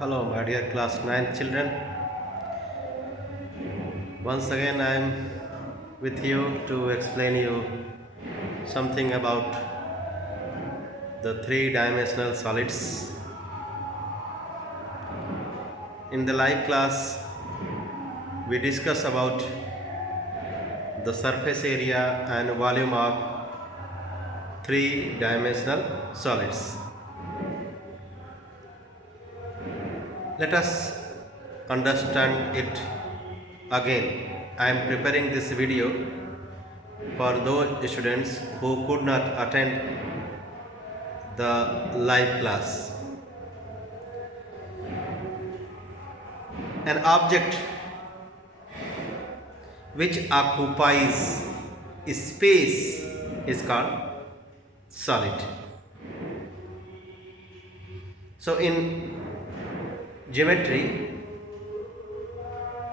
Hello, my dear class 9 children. Once again, I am with you to explain you something about the three-dimensional solids. In the live class, we discuss about the surface area and volume of three-dimensional solids. Let us understand it again. I am preparing this video for those students who could not attend the live class. An object which occupies space is called solid. So in geometry,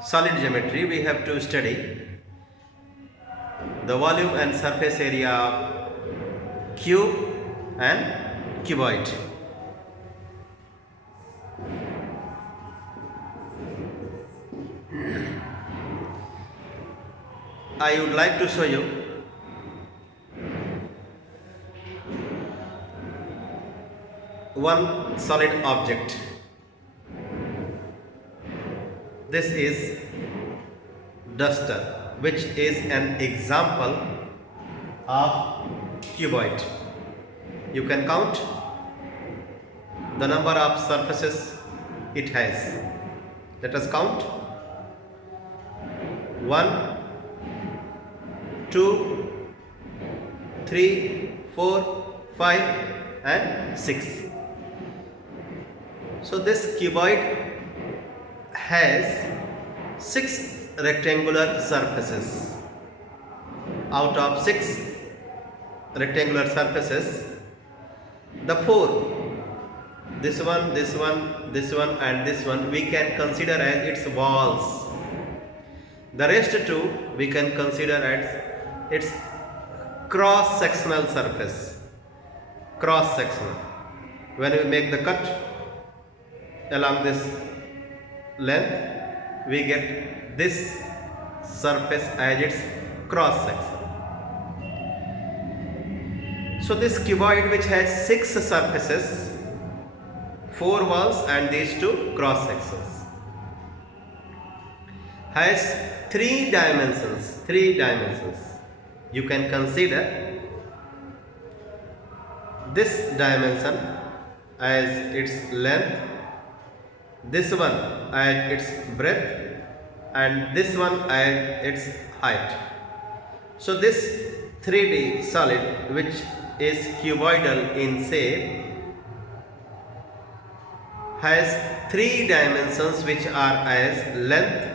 solid geometry, we have to study the volume and surface area of cube and cuboid. I would like to show you one solid object. This is duster, which is an example of cuboid. You can count the number of surfaces it has. Let us count. 1, 2, 3, 4, 5 and 6. So this cuboid has 6 rectangular surfaces. Out of 6 rectangular surfaces, the 4, this one, this one, this one and this one, we can consider as its walls. The rest 2 we can consider as its cross-sectional surface. Cross-sectional. When we make the cut along this length, we get this surface as its cross-section. So this cuboid, which has 6 surfaces, 4 walls and these 2 cross-sections, has 3 dimensions. 3 dimensions. You can consider this dimension as its length, this one as its breadth and this one as its height. So this 3D solid, which is cuboidal in shape, has 3 dimensions, which are as length,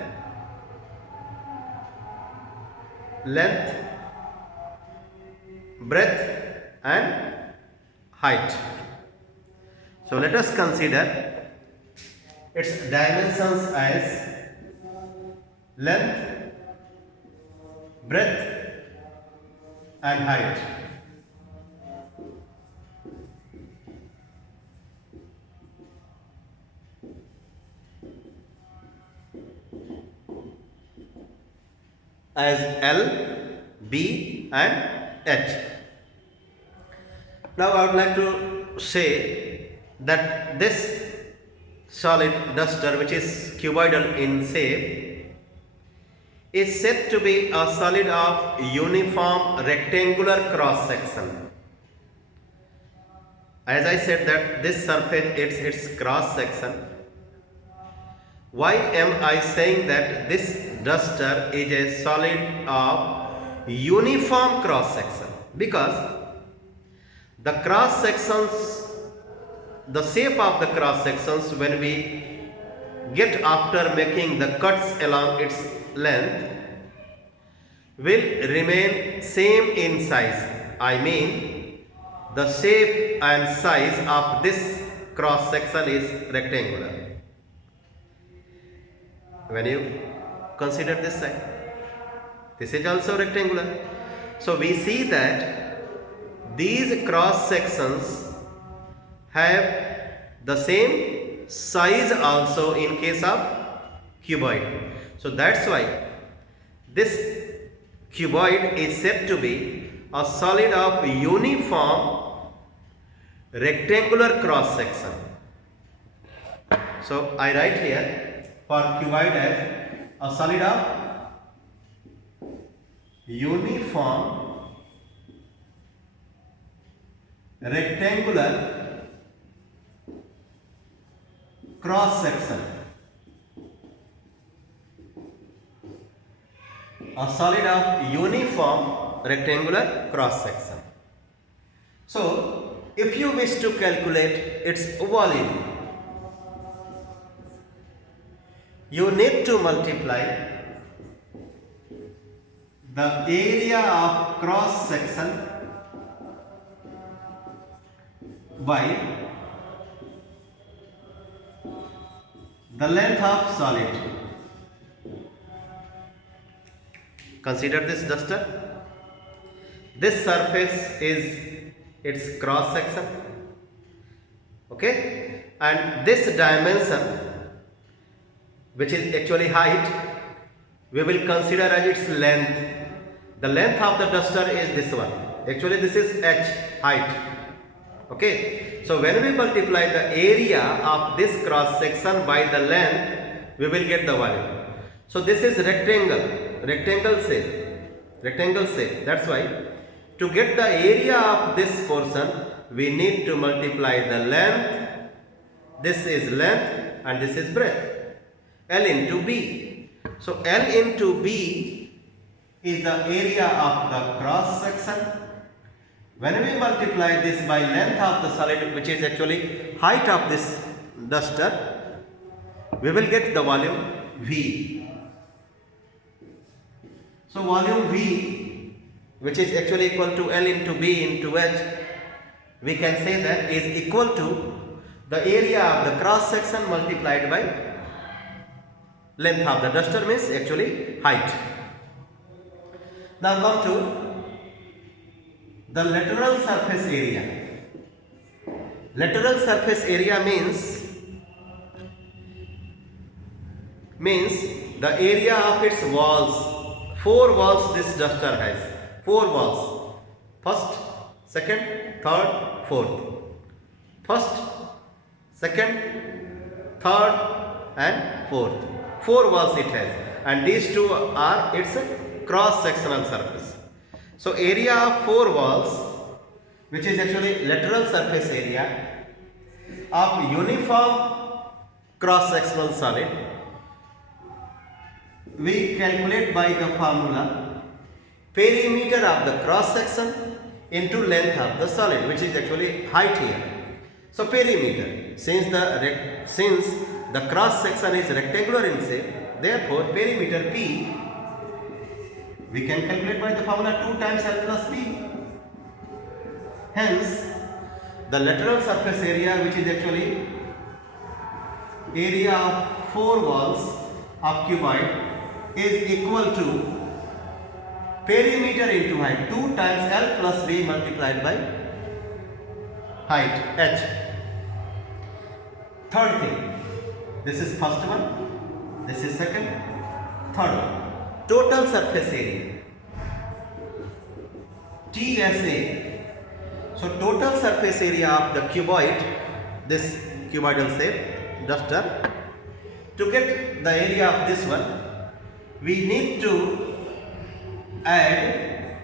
breadth and height. So let us consider its dimensions as length, breadth and height. As L, B and H. Now I would like to say that this solid duster, which is cuboidal in shape, is said to be a solid of uniform rectangular cross section. As I said that this surface is its cross section. Why am I saying that this duster is a solid of uniform cross section? Because the cross sections, the shape of the cross sections, when we get after making the cuts along its length, will remain same in size. I mean, the shape and size of this cross section is rectangular. When you consider this side, this is also rectangular. So we see that these cross sections have the same size also in case of cuboid. So that's why this cuboid is said to be a solid of uniform rectangular cross section. So I write here for cuboid as a solid of uniform rectangular cross section. A solid of uniform rectangular cross section. So if you wish to calculate its volume, you need to multiply the area of cross section by the length of solid. Consider this duster. This surface is its cross section, okay, and this dimension, which is actually height, we will consider as its length. The length of the duster is this one. Actually this is h, height, okay. So when we multiply the area of this cross section by the length, we will get the volume. So this is rectangle shape. That's why to get the area of this portion, we need to multiply the length. This is length and this is breadth. L into B. So L into B is the area of the cross section. When we multiply this by length of the solid, which is actually height of this duster, we will get the volume V. So volume V, which is actually equal to L into B into H, we can say that is equal to the area of the cross section multiplied by length of the duster, means actually height. Now come to the lateral surface area. Lateral surface area means the area of its walls. 4 walls this duster has. 4 walls. First, second, third, fourth. First, second, third and fourth. 4 walls it has. And these two are its cross-sectional surface. So area of 4 walls, which is actually lateral surface area of uniform cross-sectional solid, we calculate by the formula perimeter of the cross section into length of the solid, which is actually height here. So perimeter, since the cross section is rectangular in shape, therefore perimeter P we can calculate by the formula 2 times L plus B. Hence the lateral surface area, which is actually area of 4 walls of cuboid, is equal to perimeter into height 2 times L plus B multiplied by height H. Third thing, this is first one, this is second, third one. Total surface area, TSA. So total surface area of the cuboid, this cuboidal shape duster, to get the area of this one, we need to add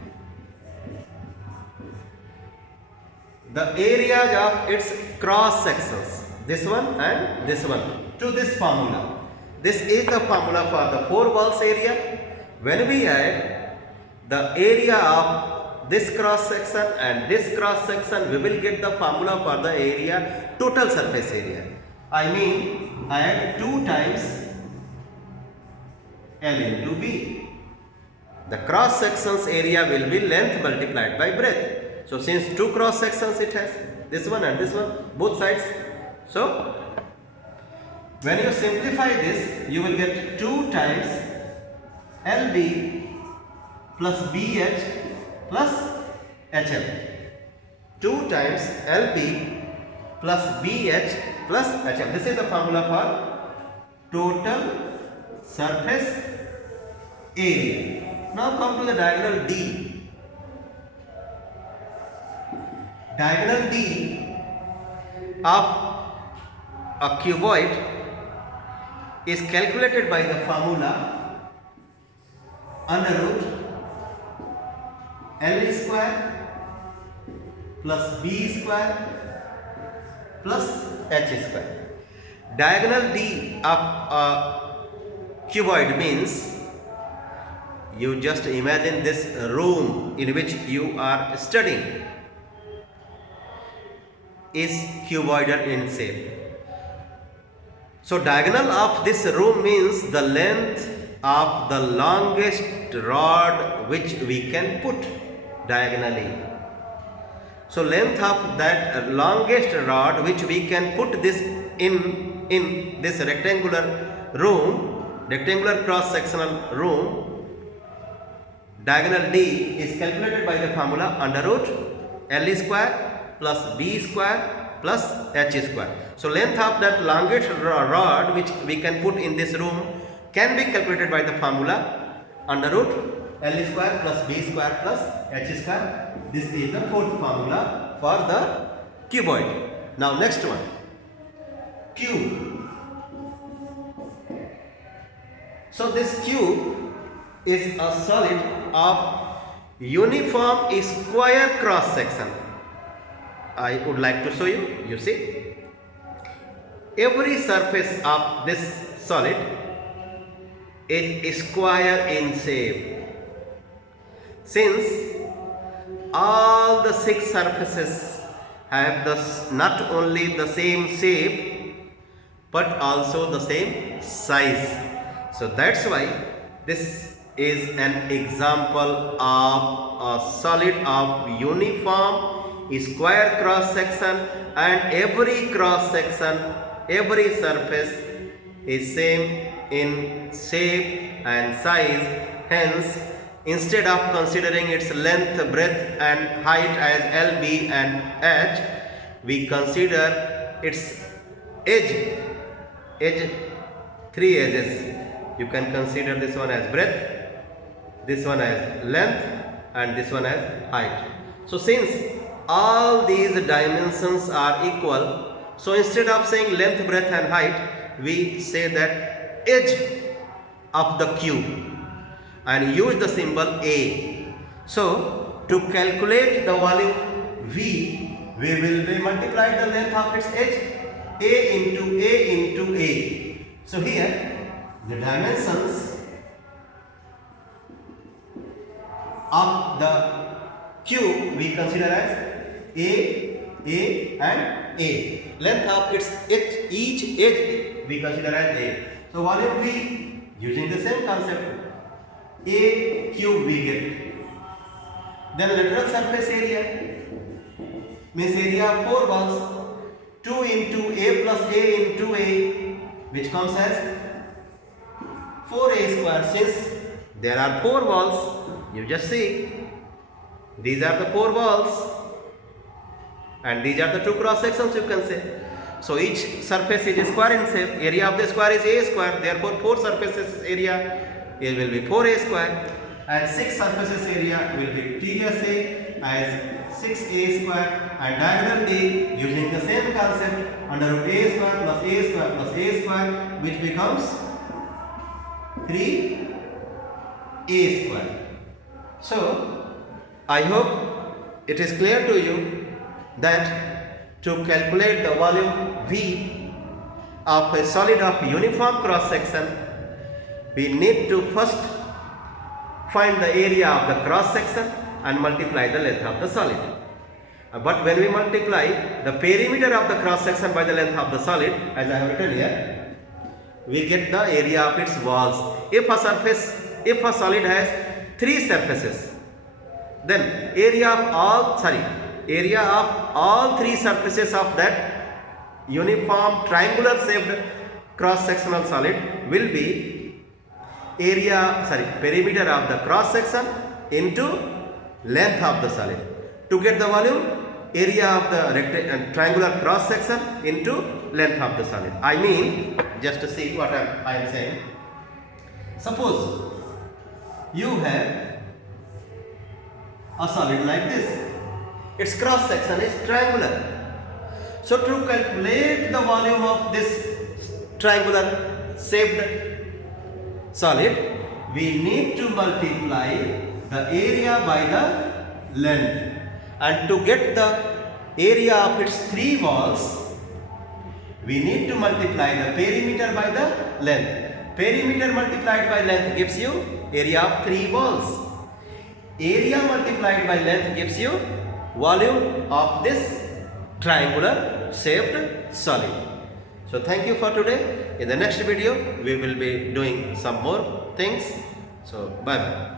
the areas of its cross sections, this one and this one, to this formula. This is the formula for the 4 walls area. When we add the area of this cross section and this cross section, we will get the formula for the area, total surface area. I mean add 2 times L into B. The cross sections area will be length multiplied by breadth. So since 2 cross sections it has, this one and this one, both sides. So when you simplify this, you will get 2 times LB plus BH plus HL. 2 times LB plus BH plus HM. This is the formula for total surface area. Now come to the diagonal D. Diagonal D of a cuboid is calculated by the formula under root L square plus B square plus H square. Diagonal D of a cuboid means you just imagine this room in which you are studying is cuboidal in shape. So diagonal of this room means the length of the longest rod which we can put diagonally. So length of that longest rod which we can put this in this rectangular room, rectangular cross sectional room, diagonal D is calculated by the formula under root L square plus B square plus H square. So length of that longest rod which we can put in this room can be calculated by the formula under root L square plus B square plus H square. This is the fourth formula for the cuboid. Now next one, cube. So this cube is a solid of uniform square cross section. I would like to show you. You see, every surface of this solid is square in shape. Since all the 6 surfaces have not only the same shape but also the same size. So that's why this is an example of a solid of uniform square cross section, and every cross section, every surface is same in shape and size. Hence, instead of considering its length, breadth and height as L, B and H, we consider its edge, 3 edges. You can consider this one as breadth, this one as length and this one as height. So since all these dimensions are equal, so instead of saying length, breadth and height, we say that edge of the cube and use the symbol A. So to calculate the volume V, we will multiply the length of its edge, A into A into A. So here the dimensions of the cube we consider as A and A. Length of each edge we consider as A. So volume V, using the same concept, A cube we get. Then lateral surface area means area of 4 walls, 2 into A plus A into A, which comes as 4A square. Since there are 4 walls, you just see, these are the 4 walls and these are the 2 cross sections, you can say. So each surface is square in shape. Area of the square is A square. Therefore 4 surfaces area, it will be 4A square, and 6 surfaces area will be TSA as 6A square, and diagonal D using the same concept under root A square plus A square plus A square, which becomes 3A square. So I hope it is clear to you that to calculate the volume V of a solid of uniform cross section, we need to first find the area of the cross section and multiply the length of the solid. But when we multiply the perimeter of the cross section by the length of the solid, as I have written here, we get the area of its walls. If a solid has 3 surfaces, then area of all 3 surfaces of that uniform triangular shaped cross sectional solid will be perimeter of the cross section into length of the solid. To get the volume, area of the triangular cross section into length of the solid. I mean, just to see what I am saying. Suppose you have a solid like this. Its cross section is triangular. So to calculate the volume of this triangular shaped solid, we need to multiply the area by the length. And to get the area of its 3 walls, we need to multiply the perimeter by the length. Perimeter multiplied by length gives you area of 3 walls. Area multiplied by length gives you volume of this triangular shaped solid. So thank you for today. In the next video, we will be doing some more things. So bye bye.